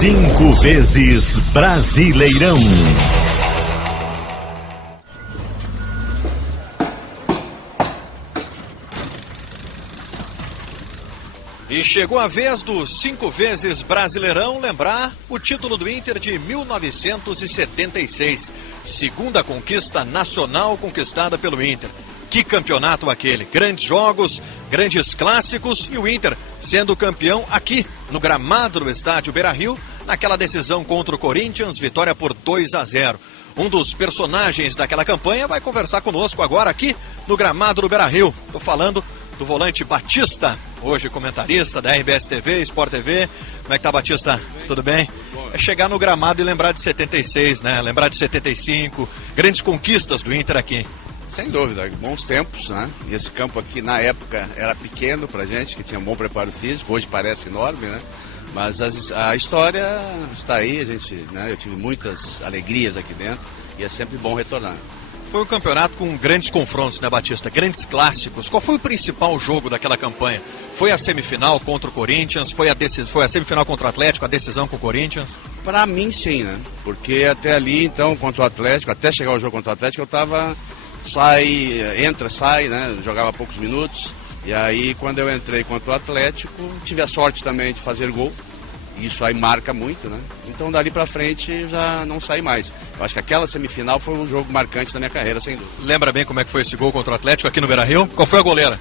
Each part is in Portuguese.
5 vezes Brasileirão. E chegou a vez do 5 vezes Brasileirão lembrar o título do Inter de 1976. Segunda conquista nacional conquistada pelo Inter. Que campeonato aquele! Grandes jogos, grandes clássicos e o Inter sendo campeão aqui no gramado do estádio Beira-Rio, naquela decisão contra o Corinthians, vitória por 2-0. Um dos personagens daquela campanha vai conversar conosco agora aqui no gramado do Beira-Rio. Estou falando do volante Batista, hoje comentarista da RBS TV, Sport TV. Como é que tá, Batista? Tudo bem? É chegar no gramado e lembrar de 76, né? Lembrar de 75, grandes conquistas do Inter aqui. Sem dúvida, bons tempos, né? E esse campo aqui na época era pequeno pra gente, que tinha um bom preparo físico, hoje parece enorme, né? Mas a história está aí, eu tive muitas alegrias aqui dentro e é sempre bom retornar. Foi um campeonato com grandes confrontos, né, Batista? Grandes clássicos. Qual foi o principal jogo daquela campanha? Foi a semifinal contra o Corinthians? Foi a semifinal contra o Atlético, a decisão com o Corinthians? Pra mim, sim, né? Porque até ali, então, contra o Atlético, até chegar o jogo contra o Atlético, eu tava... entra, sai, né? Jogava poucos minutos. E aí, quando eu entrei contra o Atlético, tive a sorte também de fazer gol. Isso aí marca muito, né? Então, dali pra frente, já não saí mais. Eu acho que aquela semifinal foi um jogo marcante da minha carreira, sem dúvida. Lembra bem como é que foi esse gol contra o Atlético aqui no Beira-Rio? Qual foi a goleira?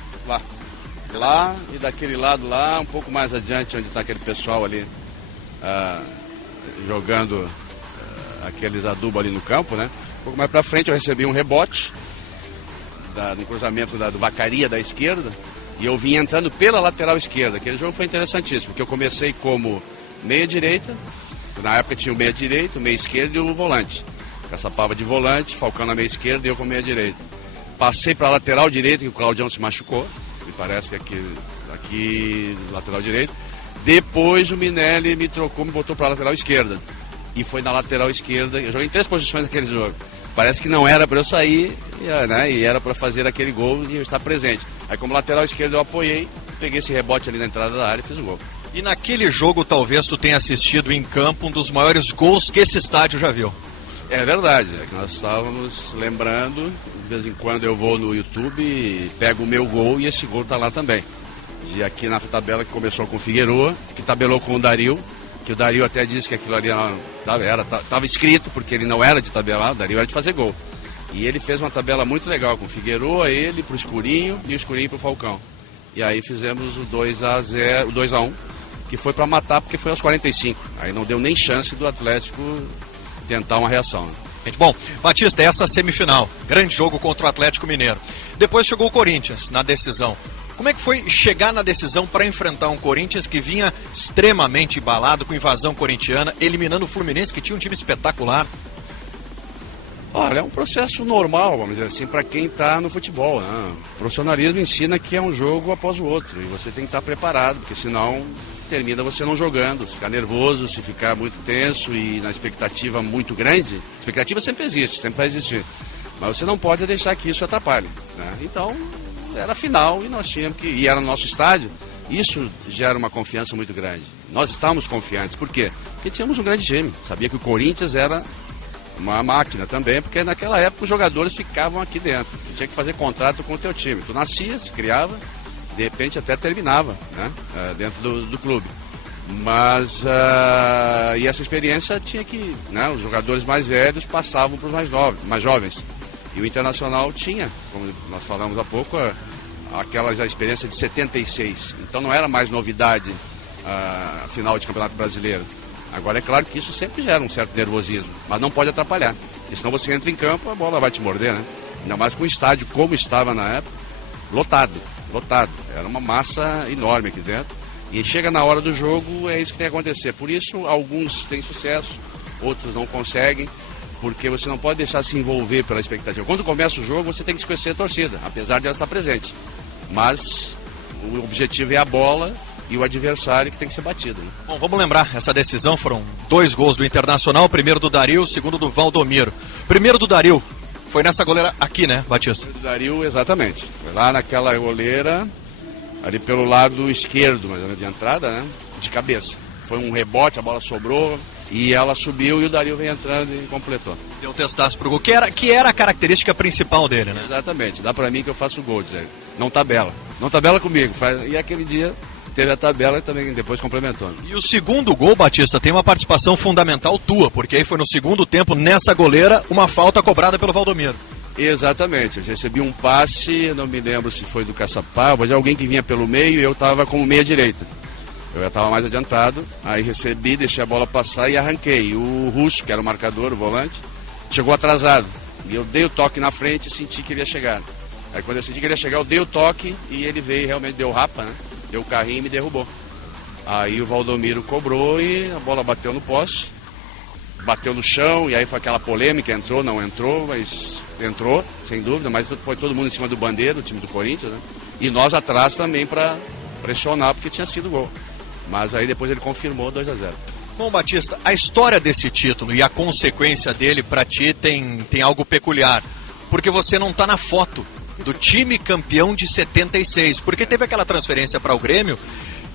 Lá e daquele lado lá, um pouco mais adiante, onde está aquele pessoal ali jogando aqueles adubos ali no campo, né? Um pouco mais pra frente eu recebi um rebote no cruzamento do Vacaria da esquerda e eu vim entrando pela lateral esquerda. Aquele jogo foi interessantíssimo, porque eu comecei como meia-direita, na época tinha o meia-direita, o meia-esquerda e o volante. Caçapava de volante, Falcão na meia-esquerda e eu com meia-direita. Passei para a lateral direita, que o Claudião se machucou, me parece que aqui lateral direito. Depois o Minelli me trocou, me botou para a lateral esquerda. E foi na lateral esquerda, eu joguei em 3 posições naquele jogo. Parece que não era para eu sair, né, e era para fazer aquele gol e eu estar presente. Aí como lateral esquerdo eu apoiei, peguei esse rebote ali na entrada da área e fiz o gol. E naquele jogo talvez tu tenha assistido em campo um dos maiores gols que esse estádio já viu. É verdade, é que nós estávamos lembrando, de vez em quando eu vou no YouTube e pego o meu gol e esse gol está lá também. E aqui na tabela que começou com o Figueroa, que tabelou com o Dario, que o Dario até disse que aquilo ali estava escrito, porque ele não era de tabelar, o Dario era de fazer gol. E ele fez uma tabela muito legal com o Figueroa, ele pro Escurinho e o Escurinho pro Falcão. E aí fizemos o 2-0, o 2-1, que foi para matar porque foi aos 45. Aí não deu nem chance do Atlético tentar uma reação. Bom, Batista, essa semifinal, grande jogo contra o Atlético Mineiro. Depois chegou o Corinthians na decisão. Como é que foi chegar na decisão para enfrentar um Corinthians que vinha extremamente embalado com invasão corintiana, eliminando o Fluminense, que tinha um time espetacular? Olha, é um processo normal, vamos dizer assim, para quem está no futebol, né? O profissionalismo ensina que é um jogo após o outro e você tem que estar preparado, porque senão termina você não jogando, se ficar nervoso, se ficar muito tenso e na expectativa muito grande. A expectativa sempre existe, sempre vai existir, mas você não pode deixar que isso atrapalhe, né? Então, era a final e nós tínhamos que ir, era no nosso estádio, isso gera uma confiança muito grande. Nós estávamos confiantes, por quê? Porque tínhamos um grande time, sabia que o Corinthians era uma máquina também, porque naquela época os jogadores ficavam aqui dentro. Tu tinha que fazer contrato com o teu time. Tu nascia, se criava, de repente até terminava, né, dentro do clube. Mas, e essa experiência tinha que, né, os jogadores mais velhos passavam para os mais jovens. E o Internacional tinha, como nós falamos há pouco, aquela já experiência de 76. Então não era mais novidade a final de Campeonato Brasileiro. Agora é claro que isso sempre gera um certo nervosismo, mas não pode atrapalhar, porque senão você entra em campo, a bola vai te morder, né? Ainda mais com o estádio como estava na época, lotado, era uma massa enorme aqui dentro, e chega na hora do jogo, é isso que tem que acontecer. Por isso, alguns têm sucesso, outros não conseguem, porque você não pode deixar se envolver pela expectativa. Quando começa o jogo, você tem que esquecer a torcida, apesar de ela estar presente, mas o objetivo é a bola e o adversário que tem que ser batido, né? Bom, vamos lembrar, essa decisão foram 2 gols do Internacional, o primeiro do Dario, o segundo do Valdomiro. Primeiro do Dario, foi nessa goleira aqui, né, Batista? O do Dario, exatamente. Foi lá naquela goleira, ali pelo lado esquerdo, mais ou menos de entrada, né, de cabeça. Foi um rebote, a bola sobrou e ela subiu e o Dario veio entrando e completou. Deu testaço pro gol, que era a característica principal dele, né? Exatamente, dá pra mim que eu faço gol, dizer, não tabela. Não tabela comigo. E aquele dia teve a tabela e também depois complementou. E o segundo gol, Batista, tem uma participação fundamental tua, porque aí foi no segundo tempo, nessa goleira, uma falta cobrada pelo Valdomiro. Exatamente, eu recebi um passe, não me lembro se foi do Caçapava, de alguém que vinha pelo meio e eu estava como meia direita. Eu já estava mais adiantado, aí recebi, deixei a bola passar e arranquei. O Russo, que era o marcador, o volante, chegou atrasado. E eu dei o toque na frente e senti que ele ia chegar. Aí quando eu senti que ele ia chegar, eu dei o toque e ele veio, realmente deu rapa, né? Deu o carrinho e me derrubou. Aí o Valdomiro cobrou e a bola bateu no poste, bateu no chão, e aí foi aquela polêmica, entrou, não entrou, mas entrou, sem dúvida, mas foi todo mundo em cima do Bandeira, o time do Corinthians, né? E nós atrás também para pressionar, porque tinha sido gol. Mas aí depois ele confirmou 2-0. Bom, Batista, a história desse título e a consequência dele para ti tem algo peculiar, porque você não está na foto do time campeão de 76, porque teve aquela transferência para o Grêmio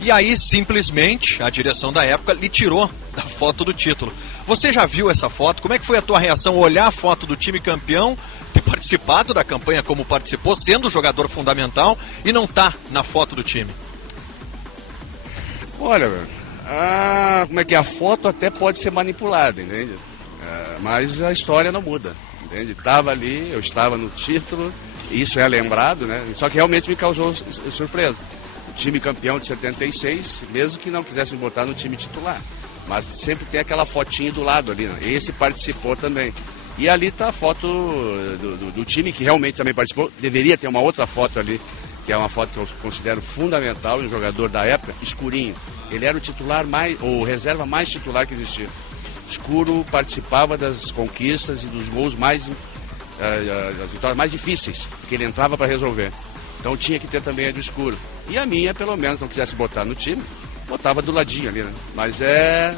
e aí simplesmente a direção da época lhe tirou da foto do título. Você já viu essa foto? Como é que foi a tua reação olhar a foto do time campeão, ter participado da campanha como participou, sendo jogador fundamental e não tá na foto do time? Olha, como é que a foto até pode ser manipulada, entende? Mas a história não muda, entende? Estava ali, eu estava no título, isso é lembrado, né? Só que realmente me causou surpresa. O time campeão de 76, mesmo que não quisessem botar no time titular, mas sempre tem aquela fotinha do lado ali, né? Esse participou também. E ali está a foto do time que realmente também participou. Deveria ter uma outra foto ali, que é uma foto que eu considero fundamental, um jogador da época, Escurinho. Ele era o titular o reserva mais titular que existia. Escuro participava das conquistas e dos gols das vitórias mais difíceis, que ele entrava para resolver. Então tinha que ter também a do Escuro. E a minha, pelo menos, não quisesse botar no time, botava do ladinho ali, né? Mas é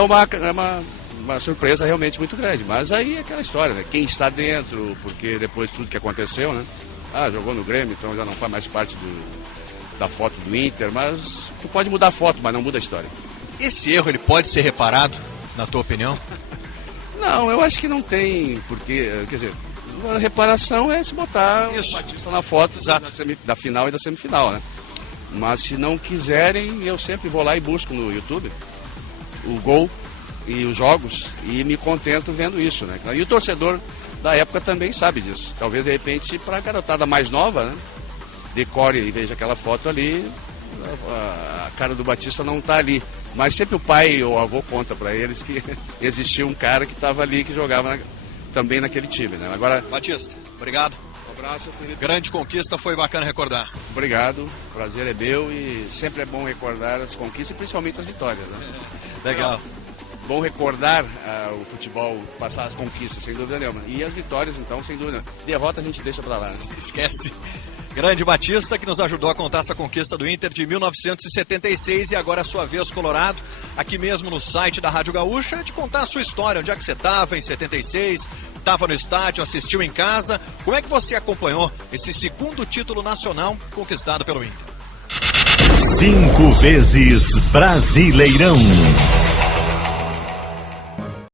uma surpresa realmente muito grande. Mas aí é aquela história, né? Quem está dentro, porque depois tudo que aconteceu, né? Jogou no Grêmio, então já não faz mais parte da foto do Inter, mas tu pode mudar a foto, mas não muda a história. Esse erro, ele pode ser reparado, na tua opinião? Não, eu acho que não tem, porque, quer dizer, a reparação é se botar o Batista na foto da final e da semifinal, né? Mas se não quiserem, eu sempre vou lá e busco no YouTube o gol e os jogos e me contento vendo isso, né? E o torcedor da época também sabe disso. Talvez, de repente, para a garotada mais nova, né? Decore e veja aquela foto ali, a cara do Batista não está ali. Mas sempre o pai ou o avô conta para eles que existia um cara que estava ali, que jogava também naquele time, né? Agora, Batista, obrigado. Um abraço, querido. Grande conquista, foi bacana recordar. Obrigado, o prazer é meu e sempre é bom recordar as conquistas e principalmente as vitórias, né? Legal. Bom recordar o futebol, passar as conquistas, sem dúvida nenhuma. E as vitórias, então, sem dúvida. Derrota a gente deixa pra lá, né? Esquece. Grande Batista, que nos ajudou a contar essa conquista do Inter de 1976 e agora a sua vez, Colorado, aqui mesmo no site da Rádio Gaúcha, de contar a sua história, onde é que você estava em 76, estava no estádio, assistiu em casa. Como é que você acompanhou esse segundo título nacional conquistado pelo Inter? 5 vezes Brasileirão.